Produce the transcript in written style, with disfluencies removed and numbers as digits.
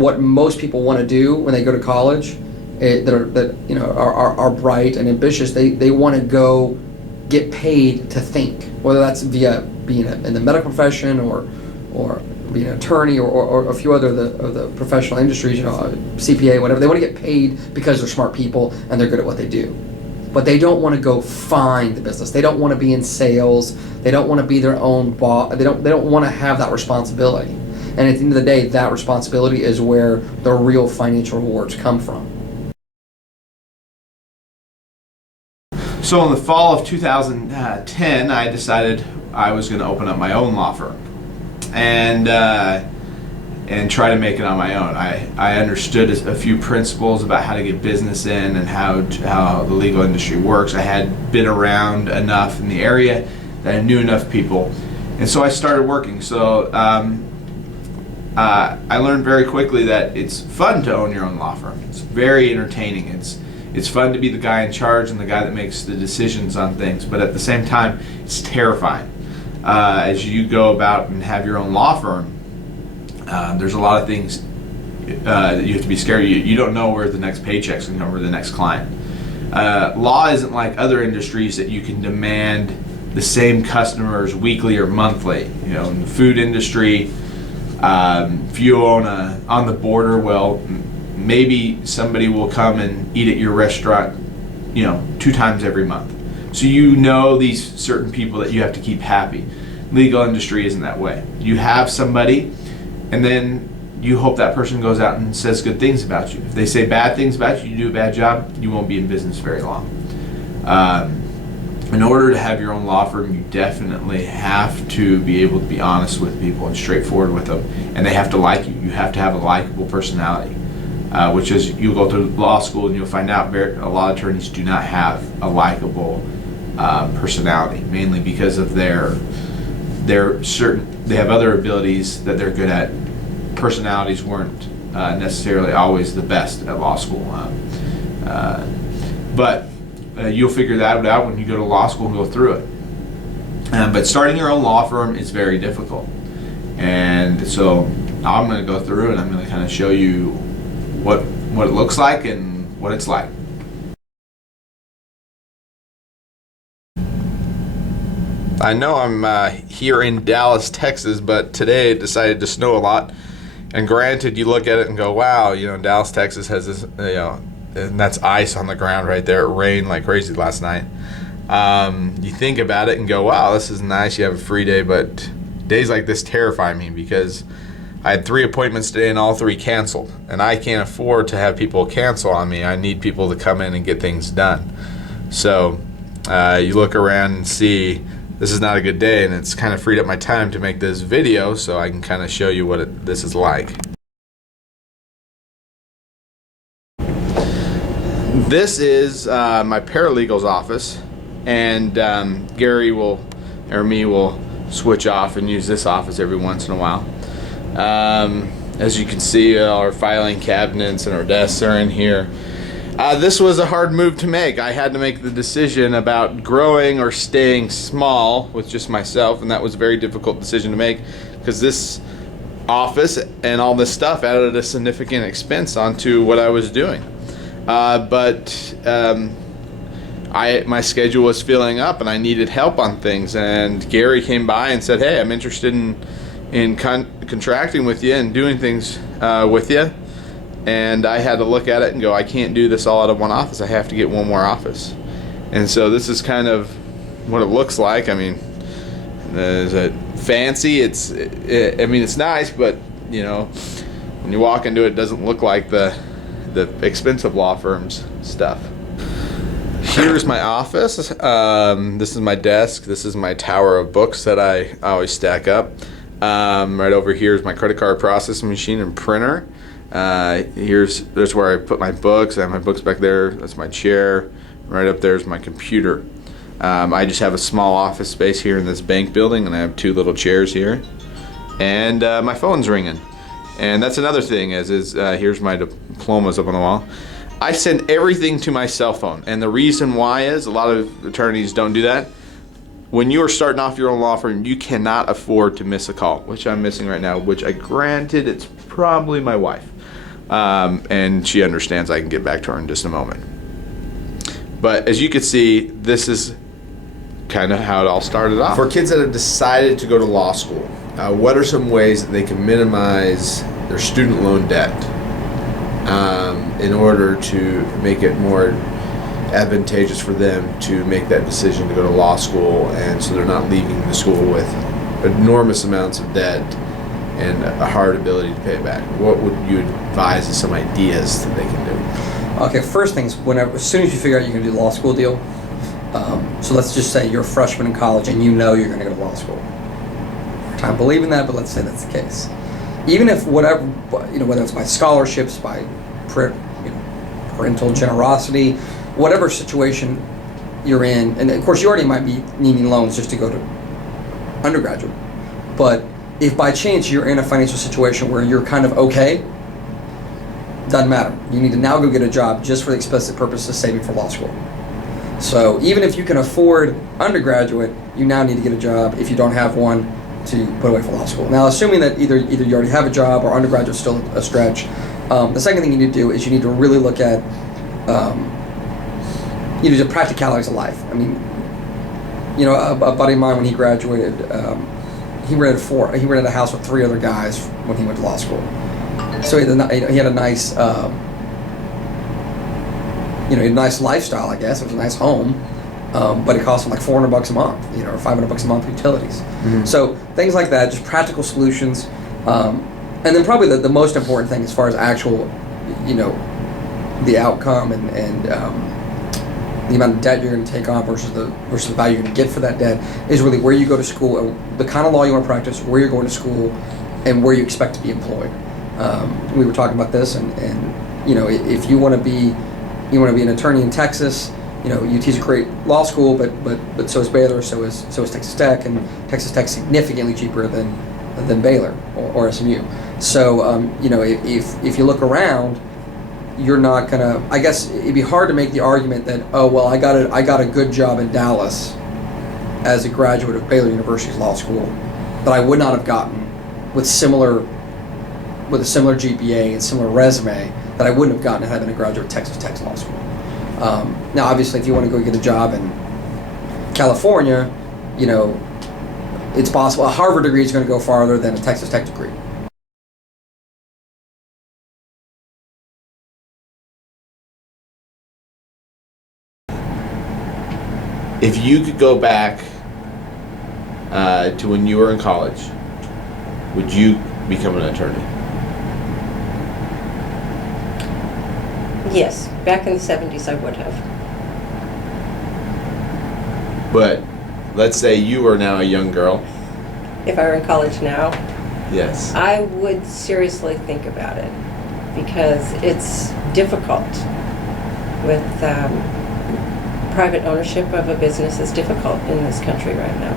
what most people want to do when they go to college, that you know are bright and ambitious. They want to go get paid to think, whether that's via being in the medical profession or being an attorney or a few other of the professional industries, you know, CPA, whatever. They want to get paid because they're smart people and they're good at what they do. But they don't want to go find the business. They don't want to be in sales. They don't want to be their own boss. They don't want to have that responsibility. And at the end of the day, that responsibility is where the real financial rewards come from. So in the fall of 2010, I decided I was going to open up my own law firm and try to make it on my own. I understood a few principles about how to get business in and how the legal industry works. I had been around enough in the area that I knew enough people, and so I started working. So I learned very quickly that it's fun to own your own law firm. It's very entertaining. It's fun to be the guy in charge and the guy that makes the decisions on things, but at the same time, it's terrifying. As you go about and have your own law firm, there's a lot of things that you have to be scared of. You don't know where the next paycheck's going to come, or the next client. Law isn't like other industries that you can demand the same customers weekly or monthly. You know, in the food industry, if you own on the border, well, maybe somebody will come and eat at your restaurant, you know, 2 times every month. So you know these certain people that you have to keep happy. Legal industry isn't that way. You have somebody, and then you hope that person goes out and says good things about you. If they say bad things about you, you do a bad job, you won't be in business very long. In order to have your own law firm, you definitely have to be able to be honest with people and straightforward with them, and they have to like you. You have to have a likable personality, which is, you'll go to law school and you'll find out a lot of attorneys do not have a likable personality, mainly because of they have other abilities that they're good at. Personalities weren't necessarily always the best at law school, but you'll figure that out when you go to law school and go through it. But starting your own law firm is very difficult, and so I'm going to go through and I'm going to kind of show you what it looks like and what it's like. I know I'm here in Dallas, Texas, but today it decided to snow a lot. And granted, you look at it and go, wow, you know, Dallas, Texas has this, you know, and that's ice on the ground right there. It rained like crazy last night. You think about it and go, wow, this is nice. You have a free day, but days like this terrify me because I had 3 appointments today and all 3 canceled. And I can't afford to have people cancel on me. I need people to come in and get things done. So you look around and see this is not a good day, and it's kind of freed up my time to make this video so I can kind of show you what this is like. This is my paralegal's office, and Gary will switch off and use this office every once in a while. As you can see, our filing cabinets and our desks are in here. This was a hard move to make. I had to make the decision about growing or staying small with just myself, and that was a very difficult decision to make because this office and all this stuff added a significant expense onto what I was doing. But my schedule was filling up and I needed help on things, and Gary came by and said, hey, I'm interested in contracting with you and doing things with you. And I had to look at it and go, I can't do this all out of one office. I have to get one more office. And so this is kind of what it looks like. I mean, is it fancy? I mean, it's nice, but you know, when you walk into it, it doesn't look like the expensive law firms stuff. Here's my office. This is my desk. This is my tower of books that I always stack up. Right over here is my credit card processing machine and printer. There's where I put my books. I have my books back there. That's my chair. Right up there is my computer. I just have a small office space here in this bank building, and I have 2 little chairs here. And my phone's ringing. And that's another thing here's my diplomas up on the wall. I send everything to my cell phone, and the reason why is a lot of attorneys don't do that. When you are starting off your own law firm, you cannot afford to miss a call, which I'm missing right now, which I granted it's probably my wife. and she understands. I can get back to her in just a moment. But as you can see, this is kind of how it all started off. For kids that have decided to go to law school, what are some ways that they can minimize their student loan debt in order to make it more advantageous for them to make that decision to go to law school, and so they're not leaving the school with enormous amounts of debt and a hard ability to pay it back? What would you advise as some ideas that they can do? Okay, first things, as soon as you figure out you're going to do the law school deal, so let's just say you're a freshman in college and you know you're going to go to law school. Time believing that, but let's say that's the case. Even if whatever, whether it's by scholarships, by parental generosity, whatever situation you're in, and of course you already might be needing loans just to go to undergraduate, but if by chance you're in a financial situation where you're kind of okay, doesn't matter. You need to now go get a job just for the explicit purpose of saving for law school. So even if you can afford undergraduate, you now need to get a job if you don't have one to put away for law school. Now, assuming that either you already have a job or undergraduate is still a stretch, the second thing you need to do is you need to really look at the practicalities of life. I mean, a buddy of mine, when he graduated, he rented a house with 3 other guys when he went to law school. So he had a nice, a nice lifestyle, I guess. It was a nice home, but it cost him like $400 a month, or $500 a month for utilities. Mm-hmm. So things like that, just practical solutions, and then probably the most important thing as far as actual, the outcome and the amount of debt you're going to take on versus the value you're going to get for that debt is really where you go to school, and the kind of law you want to practice, where you're going to school, and where you expect to be employed. We were talking about this, and if you want to be an attorney in Texas, UT's a great law school, but so is Baylor, so is Texas Tech, and Texas Tech's significantly cheaper than Baylor or SMU. So if you look around, you're not gonna. I guess it'd be hard to make the argument that I got a good job in Dallas as a graduate of Baylor University's law school that I would not have gotten with a similar GPA and similar resume that I wouldn't have gotten had I been a graduate of Texas Tech law school. Now, obviously, if you want to go get a job in California, it's possible. A Harvard degree is going to go farther than a Texas Tech degree. If you could go back to when you were in college, would you become an attorney? Yes, back in the 70s I would have. But let's say you are now a young girl. If I were in college now, yes, I would seriously think about it because it's difficult with private ownership of a business is difficult in this country right now.